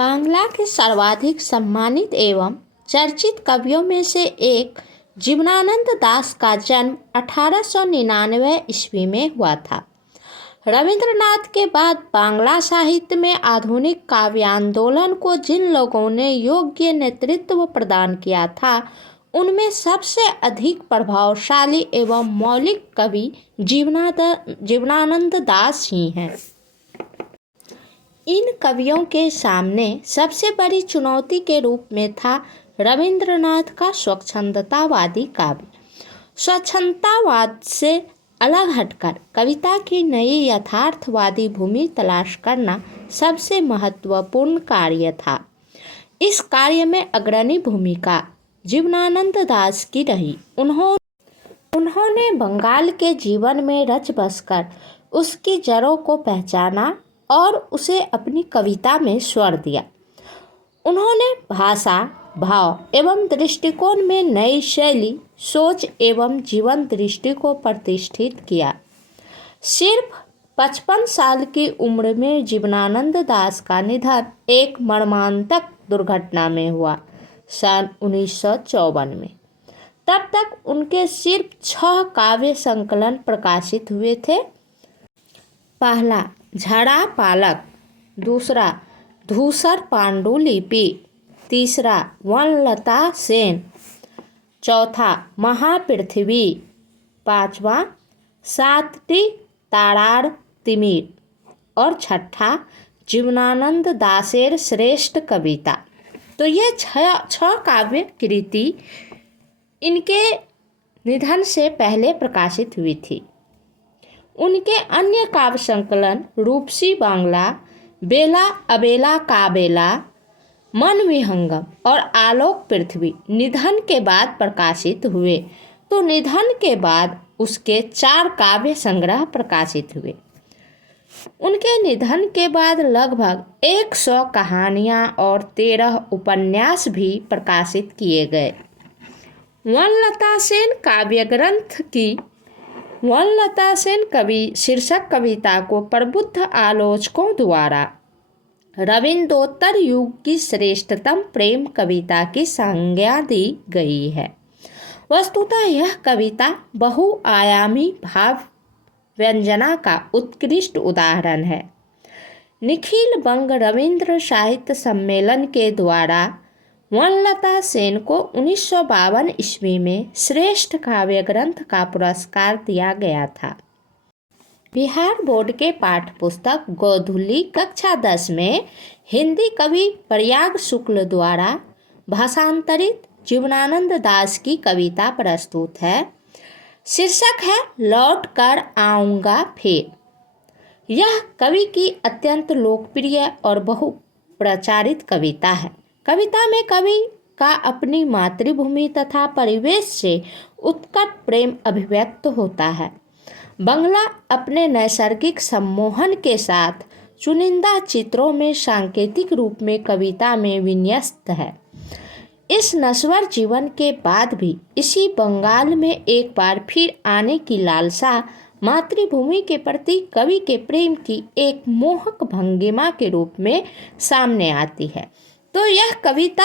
बांग्ला के सर्वाधिक सम्मानित एवं चर्चित कवियों में से एक जीवनानंद दास का जन्म 1899 ईस्वी में हुआ था। रविंद्रनाथ के बाद बांग्ला साहित्य में आधुनिक काव्यांदोलन को जिन लोगों ने योग्य नेतृत्व प्रदान किया था, उनमें सबसे अधिक प्रभावशाली एवं मौलिक कवि जीवनानंद दास ही हैं। इन कवियों के सामने सबसे बड़ी चुनौती के रूप में था रविंद्रनाथ का स्वच्छंदतावादी काव्य। स्वच्छंदतावाद से अलग हटकर कविता की नई यथार्थवादी भूमि तलाश करना सबसे महत्वपूर्ण कार्य था। इस कार्य में अग्रणी भूमिका जीवनानंद दास की रही। उन्होंने बंगाल के जीवन में रच बसकर उसकी जड़ों को पहचाना और उसे अपनी कविता में स्वर दिया। उन्होंने भाषा, भाव एवं दृष्टिकोण में नई शैली, सोच एवं जीवन दृष्टि को प्रतिष्ठित किया। सिर्फ 55 साल की उम्र में जीवनानंद दास का निधन एक मर्मांतक दुर्घटना में हुआ, सन 1954 में। तब तक उनके सिर्फ 6 काव्य संकलन प्रकाशित हुए थे। पहला झड़ा पालक, दूसरा धूसर पांडुलिपि, तीसरा वनलता सेन, चौथा महापृथ्वी, पांचवा सातटी तारार तिमिर और छठा जीवनानंद दासेर श्रेष्ठ कविता। तो ये छह काव्य कृति इनके निधन से पहले प्रकाशित हुई थी। उनके अन्य काव्य संकलन रूपसी बांग्ला, बेला अबेला काबेला, मन विहंगम और आलोक पृथ्वी निधन के बाद प्रकाशित हुए। तो निधन के बाद उसके 4 काव्य संग्रह प्रकाशित हुए। उनके निधन के बाद लगभग 100 कहानियाँ और 13 उपन्यास भी प्रकाशित किए गए। वनलता सेन काव्य ग्रंथ की वनलता सेन कवि शीर्षक कविता को प्रबुद्ध आलोचकों द्वारा रविंद्रोत्तर युग की श्रेष्ठतम प्रेम कविता की संज्ञा दी गई है। वस्तुतः यह कविता बहुआयामी भाव व्यंजना का उत्कृष्ट उदाहरण है। निखिल बंग रविंद्र साहित्य सम्मेलन के द्वारा वनलता सेन को 1952 ईस्वी में श्रेष्ठ काव्य ग्रंथ का पुरस्कार दिया गया था। बिहार बोर्ड के पाठ्य पुस्तक गोधुली कक्षा 10 में हिंदी कवि प्रयाग शुक्ल द्वारा भाषांतरित जीवनानंद दास की कविता प्रस्तुत है। शीर्षक है लौट कर आऊँगा फिर। यह कवि की अत्यंत लोकप्रिय और बहुप्रचारित कविता है। कविता में कवि का अपनी मातृभूमि तथा परिवेश से उत्कट प्रेम अभिव्यक्त होता है। बंगला अपने नैसर्गिक सम्मोहन के साथ चुनिंदा चित्रों में सांकेतिक रूप में कविता में विन्यस्त है। इस नश्वर जीवन के बाद भी इसी बंगाल में एक बार फिर आने की लालसा मातृभूमि के प्रति कवि के प्रेम की एक मोहक भंगिमा के रूप में सामने आती है। तो यह कविता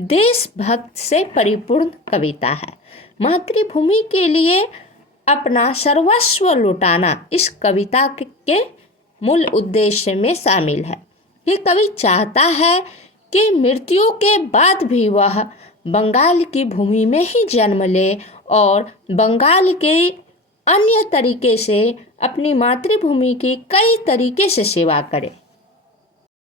देशभक्त से परिपूर्ण कविता है। मातृभूमि के लिए अपना सर्वस्व लुटाना इस कविता के मूल उद्देश्य में शामिल है। ये कवि चाहता है कि मृत्यु के बाद भी वह बंगाल की भूमि में ही जन्म ले और बंगाल के अन्य तरीके से अपनी मातृभूमि की कई तरीके से सेवा करे।